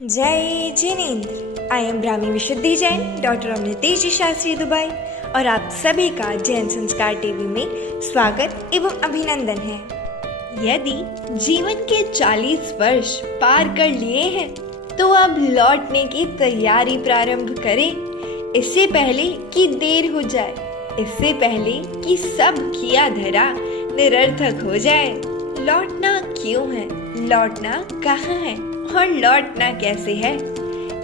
जय जिनेन्द्र। I am Brahmi Vishuddhi Jain, doctor Amritesh ji Shastri Dubai, और आप सभी का जैन संस्कार टीवी में स्वागत एवं अभिनंदन है। यदि जीवन के 40 वर्ष पार कर लिए हैं तो अब लौटने की तैयारी प्रारंभ करें, इससे पहले कि देर हो जाए, इससे पहले कि सब किया धरा निरर्थक हो जाए। लौटना क्यों है, लौटना कहाँ है और लौटना कैसे है,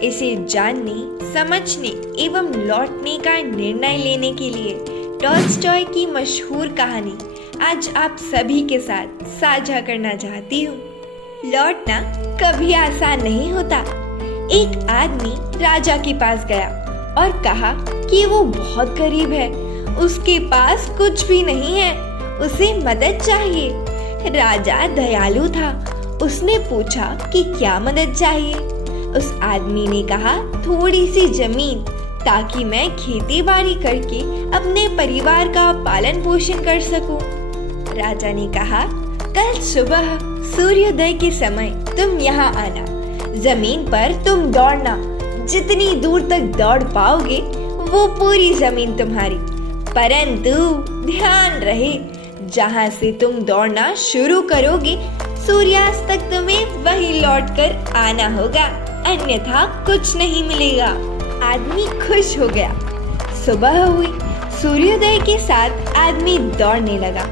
इसे जानने, समझने एवं लौटने का निर्णय लेने के लिए टॉल्स्टॉय की मशहूर कहानी आज आप सभी के साथ साझा करना चाहती हूँ। लौटना कभी आसान नहीं होता। एक आदमी राजा के पास गया और कहा कि वो बहुत गरीब है, उसके पास कुछ भी नहीं है, उसे मदद चाहिए। राजा दयालु था, उसने पूछा कि क्या मदद चाहिए। उस आदमी ने कहा, थोड़ी सी जमीन, ताकि मैं खेती बाड़ी करके अपने परिवार का पालन पोषण कर सकूं। राजा ने कहा, कल सुबह सूर्योदय के समय तुम यहाँ आना, जमीन पर तुम दौड़ना, जितनी दूर तक दौड़ पाओगे वो पूरी जमीन तुम्हारी, परंतु ध्यान रहे जहाँ से तुम दौड़ना शुरू करोगे सूर्यास्त तक तुम्हें वहीं लौटकर आना होगा, अन्यथा कुछ नहीं मिलेगा। आदमी खुश हो गया। सुबह हुई, सूर्योदय के साथ आदमी दौड़ने लगा।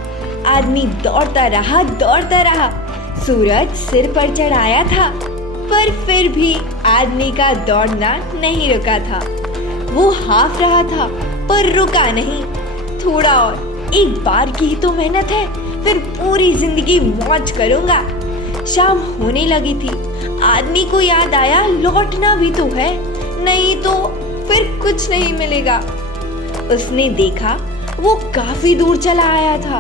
आदमी दौड़ता रहा। सूरज सिर पर चढ़ाया था, पर फिर भी आदमी का दौड़ना नहीं रुका था। वो हाफ रहा था पर रुका नहीं। थोड़ा और, एक बार की ही तो मेहनत है, फिर पूरी जिंदगी मौज करूंगा। शाम होने लगी थी। आदमी को याद आया, लौटना भी तो है, नहीं तो फिर कुछ नहीं मिलेगा। उसने देखा वो काफी दूर चला आया था,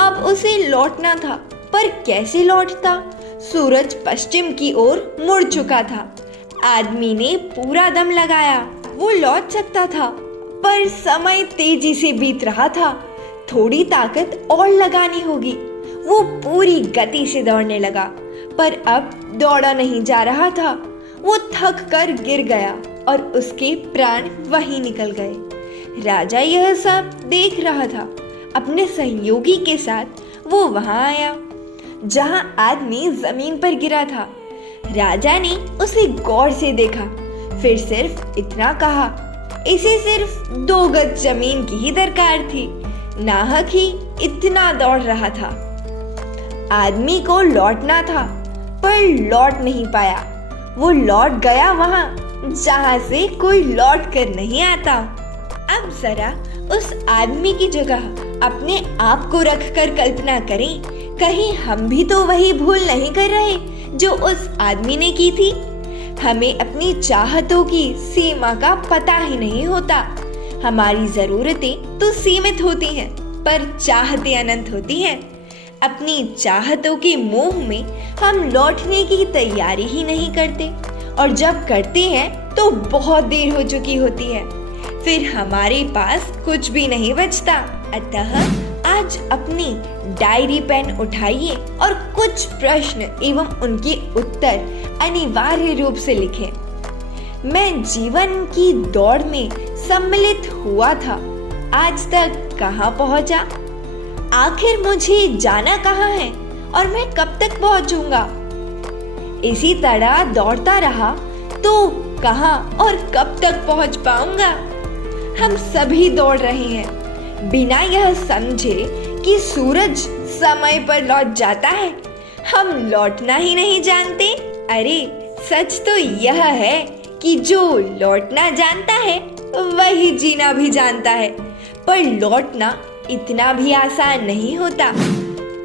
अब उसे लौटना था, पर कैसे लौटता? सूरज पश्चिम की ओर मुड़ चुका था। आदमी ने पूरा दम लगाया, वो लौट सकता था, पर समय तेजी से बीत रहा था। थोड़ी ताकत और लगानी होगी। वो पूरी गति से दौड़ने लगा, पर अब दौड़ा नहीं जा रहा था। वो थक कर गिर गया और उसके प्राण वहीं निकल गए। राजा यह सब देख रहा था। अपने सहयोगी के साथ वो वहां आया जहां आदमी जमीन पर गिरा था। राजा ने उसे गौर से देखा, फिर सिर्फ इतना कहा, इसे सिर्फ 2 गज जमीन की ही दरकार थी, नाहक ही इतना दौड़ रहा था। आदमी को लौटना था, पर लौट नहीं पाया। वो लौट गया वहां जहां से कोई लौट कर नहीं आता। अब जरा उस आदमी की जगह अपने आप को रखकर कल्पना करें, कहीं हम भी तो वही भूल नहीं कर रहे जो उस आदमी ने की थी। हमें अपनी चाहतों की सीमा का पता ही नहीं होता। हमारी जरूरतें तो सीमित होती हैं, पर चाहतें अनंत होती हैं। अपनी चाहतों के मोह में हम लौटने की तैयारी ही नहीं करते, और जब करते हैं तो बहुत देर हो चुकी होती है, फिर हमारे पास कुछ भी नहीं बचता। अतः आज अपनी डायरी पेन उठाइए और कुछ प्रश्न एवं उनके उत्तर अनिवार्य रूप से लिखें। मैं जीवन की दौड़ में सम्मिलित हुआ था, आज तक कहाँ पहुँचा? आखिर मुझे जाना कहाँ है और मैं कब तक पहुँचूंगा? इसी तरह दौड़ता रहा तो कहाँ और कब तक पहुँच पाऊंगा? हम सभी दौड़ रहे हैं बिना यह समझे कि सूरज समय पर लौट जाता है। हम लौटना ही नहीं जानते। अरे सच तो यह है कि जो लौटना जानता है वही जीना भी जानता है, पर लौटना इतना भी आसान नहीं होता।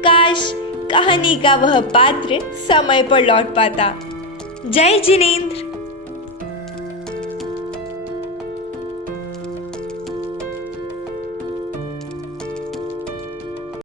काश कहानी का वह पात्र समय पर लौट पाता। जय जिनेन्द्र।